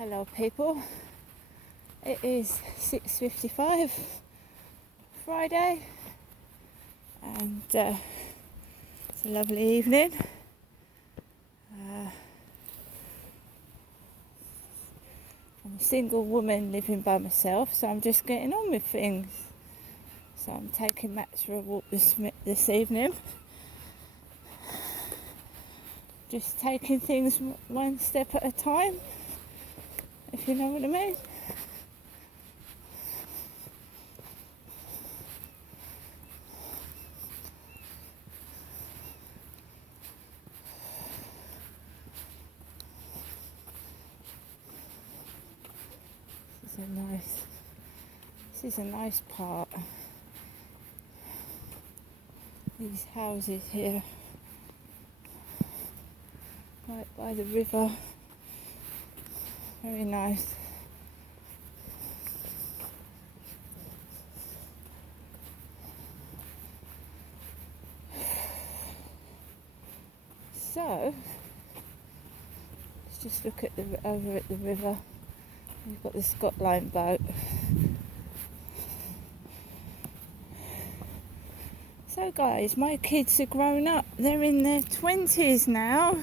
Hello people, it is 6:55 Friday and it's a lovely evening. I'm a single woman living by myself, so I'm just getting on with things. So I'm taking Max for a walk this evening, just taking things one step at a time, if you know what I mean. This is a nice park. These houses here, right by the river, very nice. So let's just look at over at the river. We've got the Scott Line boat. So guys, my kids are grown up. They're in their 20s now.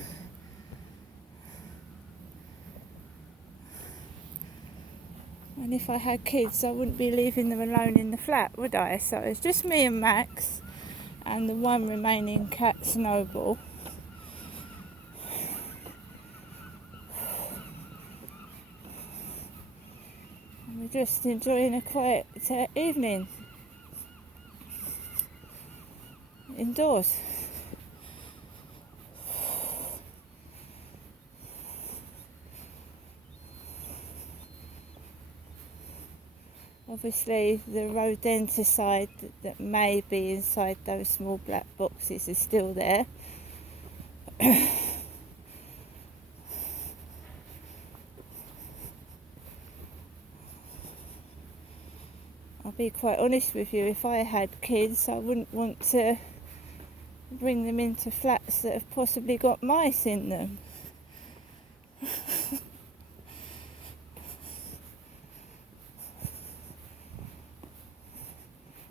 And if I had kids, I wouldn't be leaving them alone in the flat, would I? So it's just me and Max and the one remaining cat, Snowball. And we're just enjoying a quiet evening indoors. Obviously the rodenticide that may be inside those small black boxes is still there. I'll be quite honest with you, if I had kids I wouldn't want to bring them into flats that have possibly got mice in them.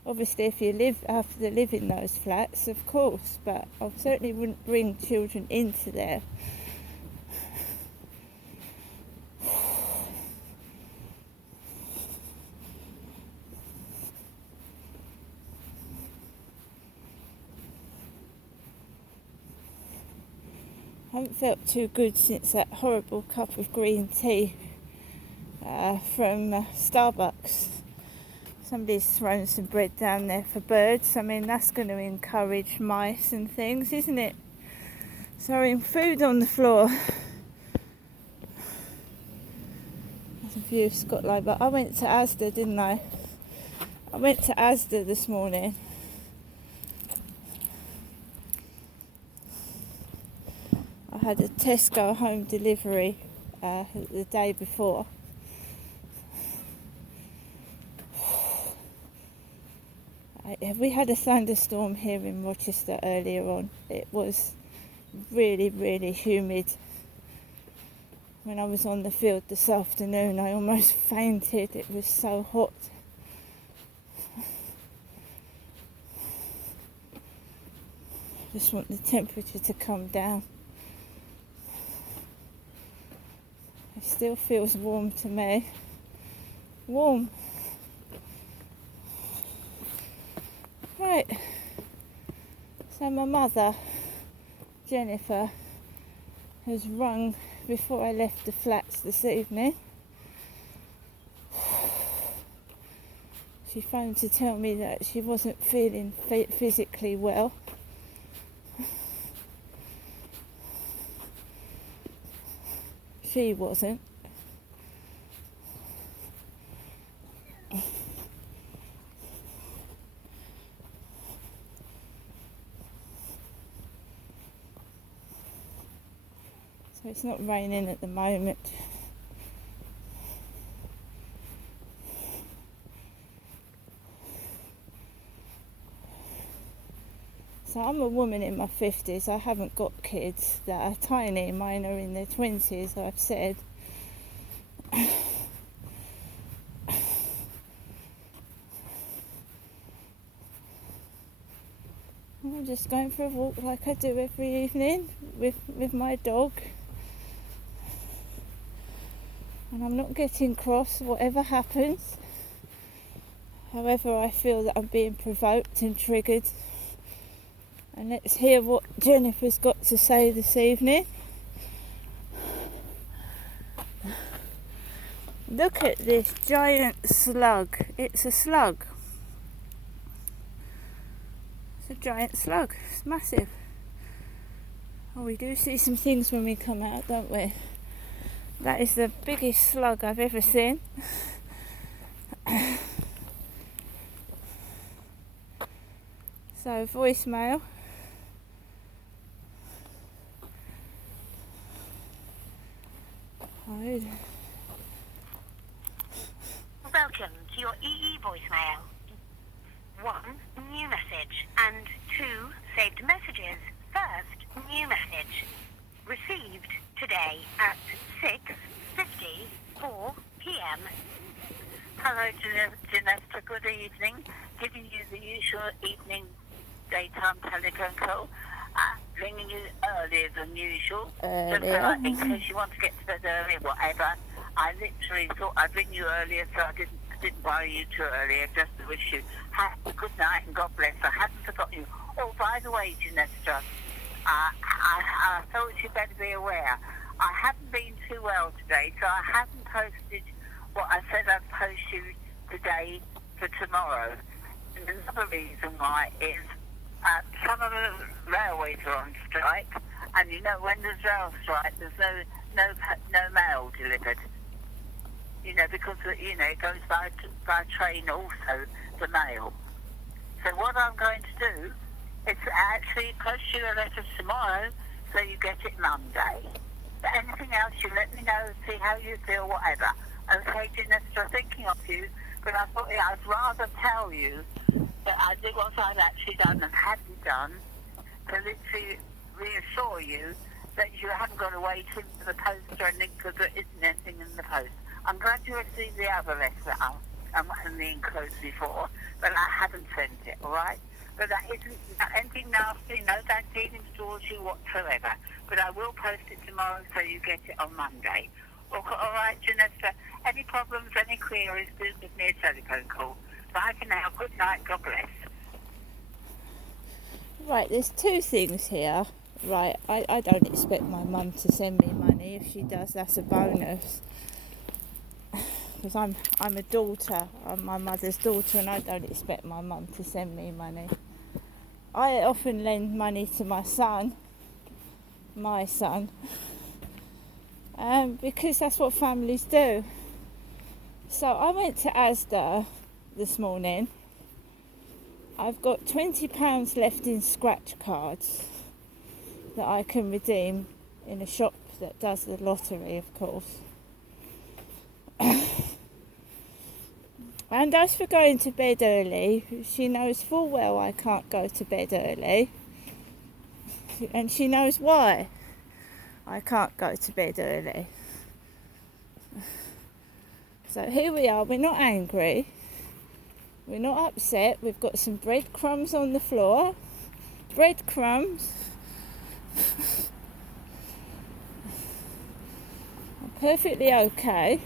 Obviously if you have to live in those flats, of course, but I certainly wouldn't bring children into there. I haven't felt too good since that horrible cup of green tea from Starbucks. Somebody's thrown some bread down there for birds. I mean, that's going to encourage mice and things, isn't it? Throwing food on the floor. There's a view of Scott Line, but I went to Asda, didn't I? I went to Asda this morning. I had a Tesco home delivery the day before. We had a thunderstorm here in Rochester earlier on. It was really, really humid. When I was on the field this afternoon, I almost fainted. It was so hot. Just want the temperature to come down. It still feels warm to me. Warm. Right, so my mother, Jennifer, has rung before I left the flats this evening. She phoned to tell me that she wasn't feeling physically well. She wasn't. So it's not raining at the moment. So I'm a woman in my 50s. I haven't got kids that are tiny. Mine are in their 20s, I've said. I'm just going for a walk like I do every evening with my dog. And I'm not getting cross, whatever happens. However, I feel that I'm being provoked and triggered. And let's hear what Jennifer's got to say this evening. Look at this giant slug. It's a slug. It's a giant slug. It's massive. Oh, we do see some things when we come out, don't we? That is the biggest slug I've ever seen. So, voicemail. Welcome to your EE voicemail. 1. New message. And 2. Saved messages. First, new message. Received today at 6:54 p.m. Hello, Janessa. Good evening. Giving you the usual evening daytime telephone call. Ringing you earlier than usual. Just in case you want to get to bed early, whatever. I literally thought I'd ring you earlier, so I didn't worry you too earlier, just to wish you a good night and God bless. I hadn't forgotten you. Oh, by the way, Janessa, I thought you better be aware. I haven't been too well today, so I haven't posted what I said I'd post you today for tomorrow. And another reason why is some of the railways are on strike, and you know when there's rail strike, there's no mail delivered. You know, because it goes by train also, the mail. So what I'm going to do is actually post you a letter tomorrow, so you get it Monday. But anything else, you let me know, see how you feel, whatever. Okay, Janessa, thinking of you, but I thought I'd rather tell you that I did what I'd actually done and hadn't done, to literally reassure you that you haven't got to wait in for the post or anything, because there isn't anything in the post. I'm glad you received the other letter in the enclosed before, but I haven't sent it, all right? But that isn't anything nasty, no bad feelings towards you whatsoever. But I will post it tomorrow, so you get it on Monday. All right, Janessa, any problems, any queries, do give me a telephone call. Bye for now. Good night. God bless. Right, there's two things here. Right, I don't expect my mum to send me money. If she does, that's a bonus. Because I'm a daughter. I'm my mother's daughter, and I don't expect my mum to send me money. I often lend money to my son, because that's what families do. So I went to Asda this morning. I've got £20 left in scratch cards that I can redeem in a shop that does the lottery, of course. And as for going to bed early, she knows full well I can't go to bed early. And she knows why I can't go to bed early. So here we are, we're not angry. We're not upset. We've got some breadcrumbs on the floor. Breadcrumbs. I'm perfectly okay.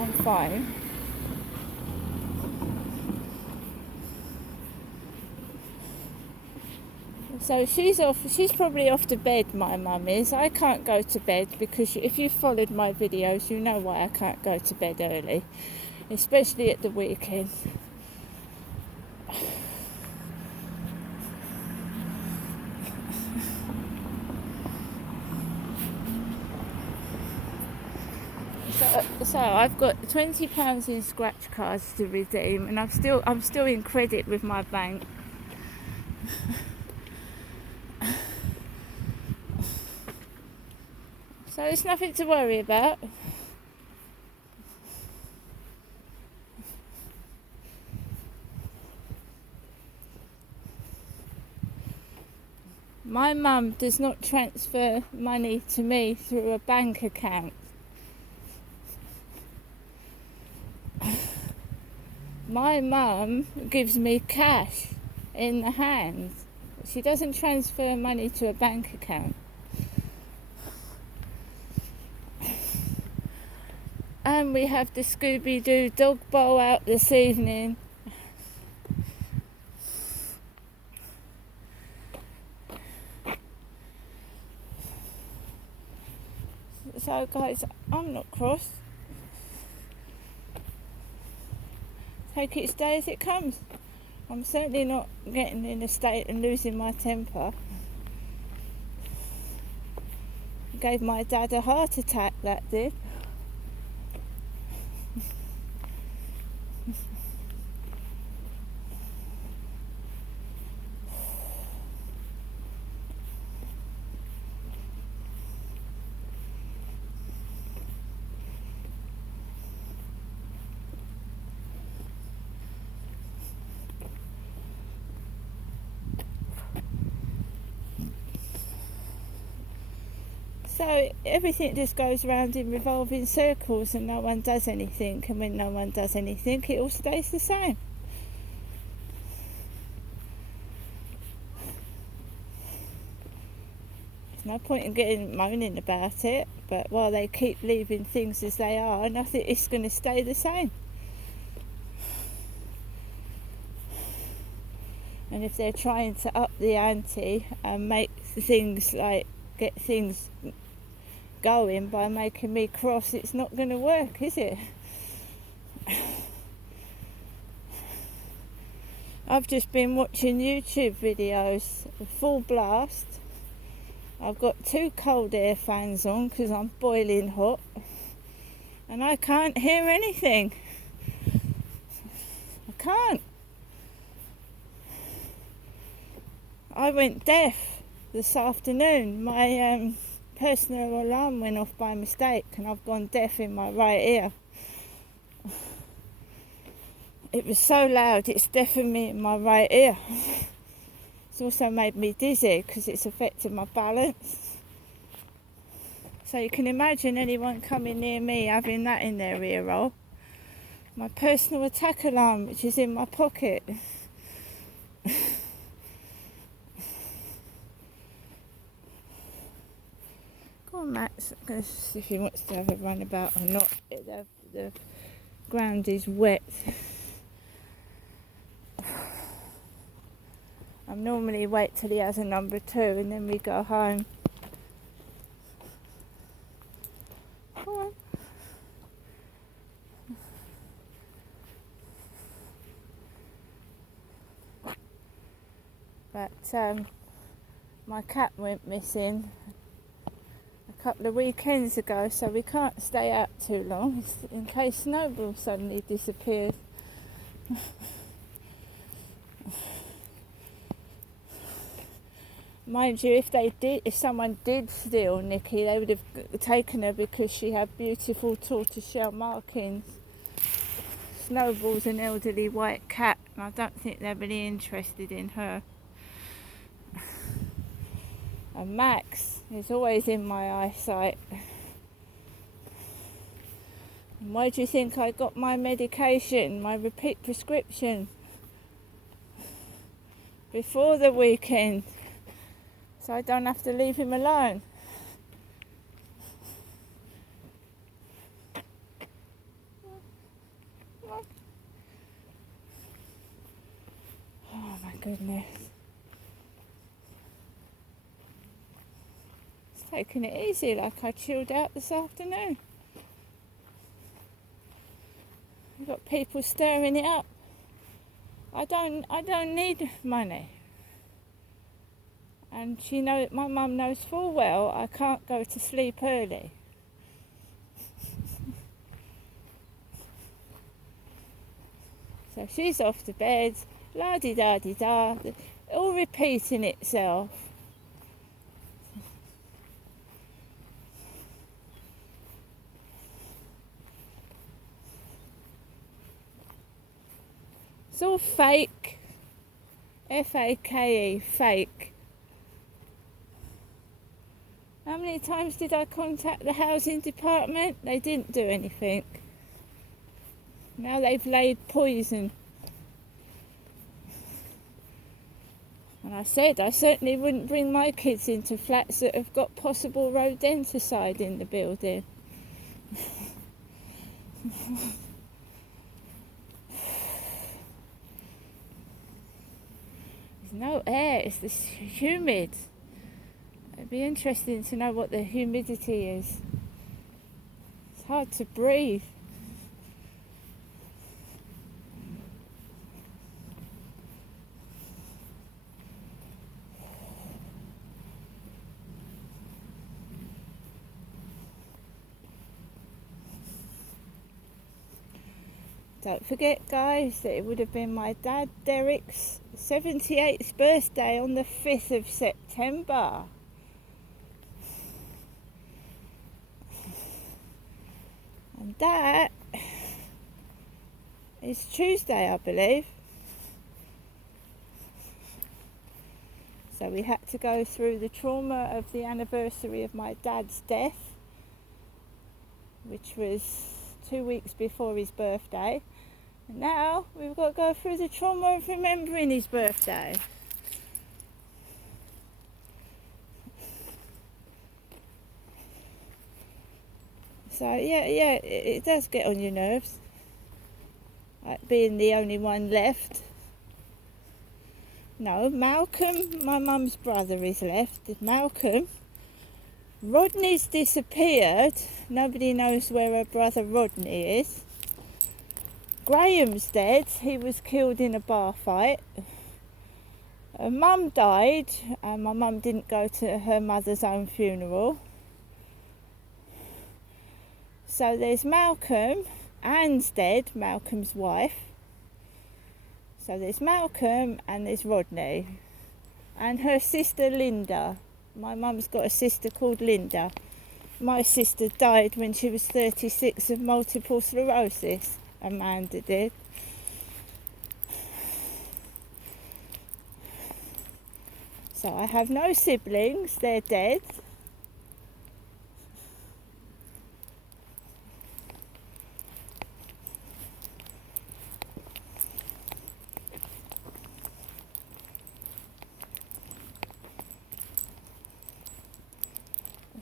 I'm fine. So she's probably off to bed, my mum is. I can't go to bed because if you've followed my videos, you know why I can't go to bed early, especially at the weekend. So I've got £20 in scratch cards to redeem, and I'm still in credit with my bank. So there's nothing to worry about. My mum does not transfer money to me through a bank account. My mum gives me cash in the hand. She doesn't transfer money to a bank account. And we have the Scooby-Doo dog bowl out this evening. So guys, I'm not cross. Take each day as it comes. I'm certainly not getting in a state and losing my temper. Gave my dad a heart attack, that did. So everything just goes round in revolving circles and no one does anything, and when no one does anything it all stays the same. There's no point in getting moaning about it, but while they keep leaving things as they are, nothing is going to stay the same. And if they're trying to up the ante and make things like get things going by making me cross, it's not going to work, is it? I've just been watching YouTube videos, full blast. I've got 2 cold air fans on because I'm boiling hot and I can't hear anything. I can't. I went deaf this afternoon. My personal alarm went off by mistake and I've gone deaf in my right ear. It was so loud it's deafened me in my right ear. It's also made me dizzy because it's affected my balance. So you can imagine anyone coming near me having that in their ear roll. My personal attack alarm, which is in my pocket. Go on, Max. I'm going to see if he wants to have a run about or not. The ground is wet. I normally wait till he has a number 2 and then we go home. Come on. But my cat went missing a couple of weekends ago, so we can't stay out too long in case Snowball suddenly disappears. Mind you, if someone did steal Nikki, they would have taken her because she had beautiful tortoiseshell markings. Snowball's an elderly white cat, and I don't think they're really interested in her. And Max is always in my eyesight. And why do you think I got my medication, my repeat prescription, before the weekend? So I don't have to leave him alone. Oh my goodness. It's taking it easy, like I chilled out this afternoon. We've got people stirring it up. I don't need money. And my mum knows full well I can't go to sleep early. So she's off to bed, la-di-da-di-da, all repeating itself. It's all fake. F-A-K-E, fake. How many times did I contact the housing department? They didn't do anything. Now they've laid poison. And I said I certainly wouldn't bring my kids into flats that have got possible rodenticide in the building. There's no air, it's this humid. It'd be interesting to know what the humidity is. It's hard to breathe. Don't forget, guys, that it would have been my dad Derek's 78th birthday on the 5th of September. And that is Tuesday, I believe. So we had to go through the trauma of the anniversary of my dad's death, which was 2 weeks before his birthday. And now we've got to go through the trauma of remembering his birthday. So yeah, it does get on your nerves, like being the only one left. No, Malcolm, my mum's brother, is left. Malcolm. Rodney's disappeared. Nobody knows where her brother Rodney is. Graham's dead. He was killed in a bar fight. Her mum died, and my mum didn't go to her mother's own funeral. So there's Malcolm. Anne's dead, Malcolm's wife. So there's Malcolm and there's Rodney. And her sister Linda. My mum's got a sister called Linda. My sister died when she was 36 of multiple sclerosis. Amanda did. So I have no siblings, they're dead.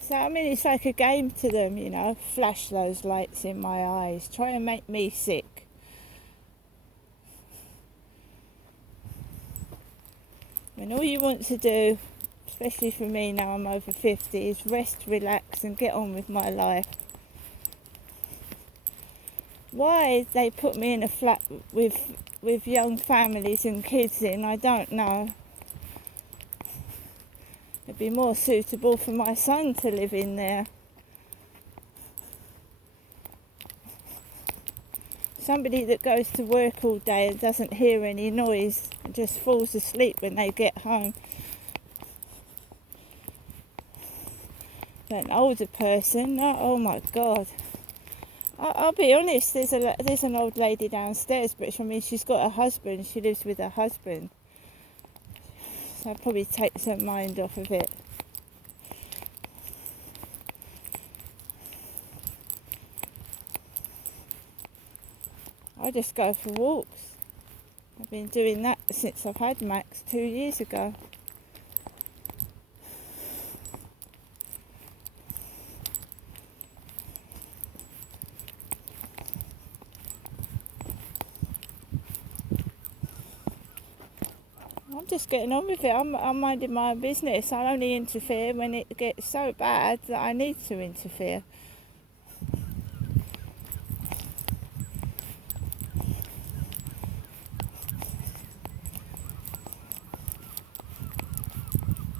So I mean, it's like a game to them, you know, flash those lights in my eyes, try and make me sick. And all you want to do, especially for me now I'm over 50, is rest, relax and get on with my life. Why they put me in a flat with young families and kids in, I don't know. It'd be more suitable for my son to live in there. Somebody that goes to work all day and doesn't hear any noise and just falls asleep when they get home. But an older person, oh my God. I'll be honest, there's an old lady downstairs, but I mean, she's got a husband, she lives with her husband. So I'll probably take some mind off of it. I just go for walks. I've been doing that since I've had Max 2 years ago. I'm just getting on with it. I'm minding my own business. I'll only interfere when it gets so bad that I need to interfere.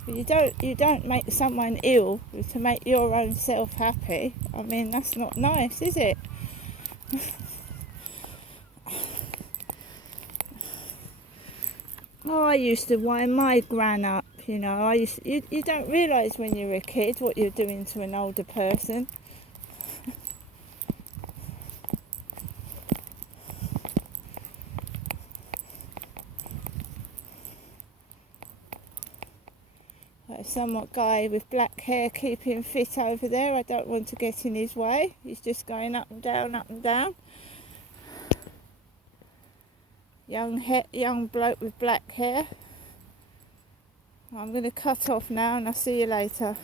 But you don't make someone ill to make your own self happy. I mean, that's not nice, is it? Oh, I used to wind my gran up, you know. You don't realise when you're a kid what you're doing to an older person. some guy with black hair keeping fit over there. I don't want to get in his way. He's just going up and down, up and down. Young bloke with black hair. I'm going to cut off now and I'll see you later.